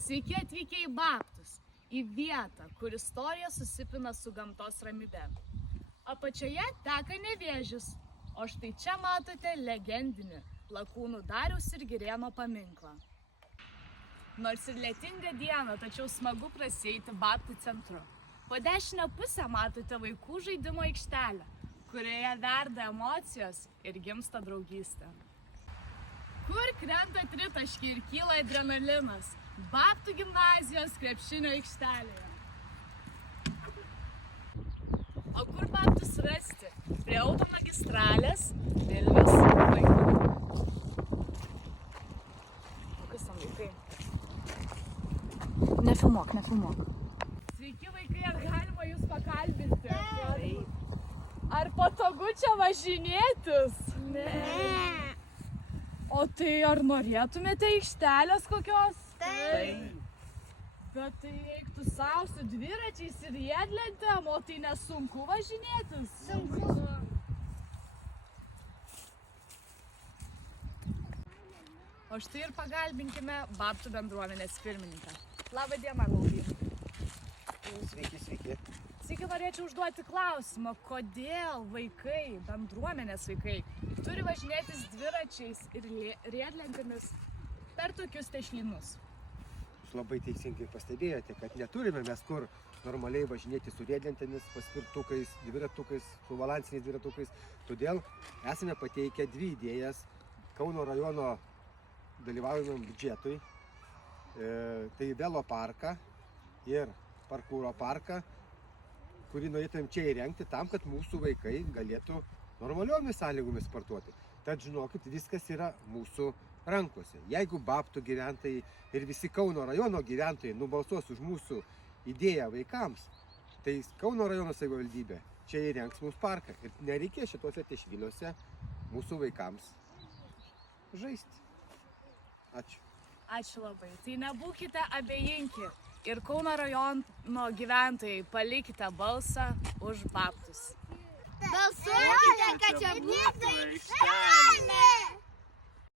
Sveiki atvykę į Babtus, į vietą, kur istorija susipina su gamtos ramybe. Apačioje teka Nevėžis, o štai čia matote legendinį Lakūnų Dariaus ir Girėno paminklą. Nors ir lietinga diena, tačiau smagu prasieiti Babtų centru. Po dešinę pusę matote vaikų žaidimo aikštelę, kurioje verda emocijos ir gimsta draugystė. Kur krenta tritaškiai ir kyla adrenalinas? Babtų gimnazijos krepšinio aikštelėje. O kur Babtus rasti? Prie automagistralės Vilnius vaikų. O kas tam vaikai? Nefilmuok. Sveiki vaikai, ar galima jūs pakalbinti? Ar patogu čia važinėtis? Ne. O tai ar norėtumėte aikštelės kokios? Taip. Bet tai reiktų savo su dviračiais ir riedlentėm, o tai nesunku važinėtis? Sunku. O štai ir pagalbinkime Babtų bendruomenės pirmininką. Labą dieną, Laurynai. Sveiki. Sveiki, norėčiau užduoti klausimą, kodėl vaikai, bendruomenės vaikai, turi važinėtis dviračiais ir riedlentėmis per tokius tešlynus? Jūs labai teisingai pastebėjote, kad neturime mes kur normaliai važinėti su riedlentėmis, paspirtukais, dviratukais, su balansiniais dviratukais. Todėl esame pateikę dvi idėjas Kauno rajono dalyvaujamam biudžetui. Tai velo parką ir parkūro parką, kurį norėtumėm čia įrengti tam, kad mūsų vaikai galėtų normaliomis sąlygomis sportuoti. Tad žinokit, viskas yra mūsų rankose. Jeigu Babtų gyventojai ir visi Kauno rajono gyventojai nubalsuos už mūsų idėją vaikams, tai Kauno rajono savivaldybė čia įrengs mūsų parką ir nereikės šituose tešvynuose mūsų vaikams žaisti. Ačiū. Ačiū labai. Tai nebūkite abejingi ir Kauno rajono gyventojai palikite balsą už Babtus. Balsuokite, kad čia būtų aikštelė.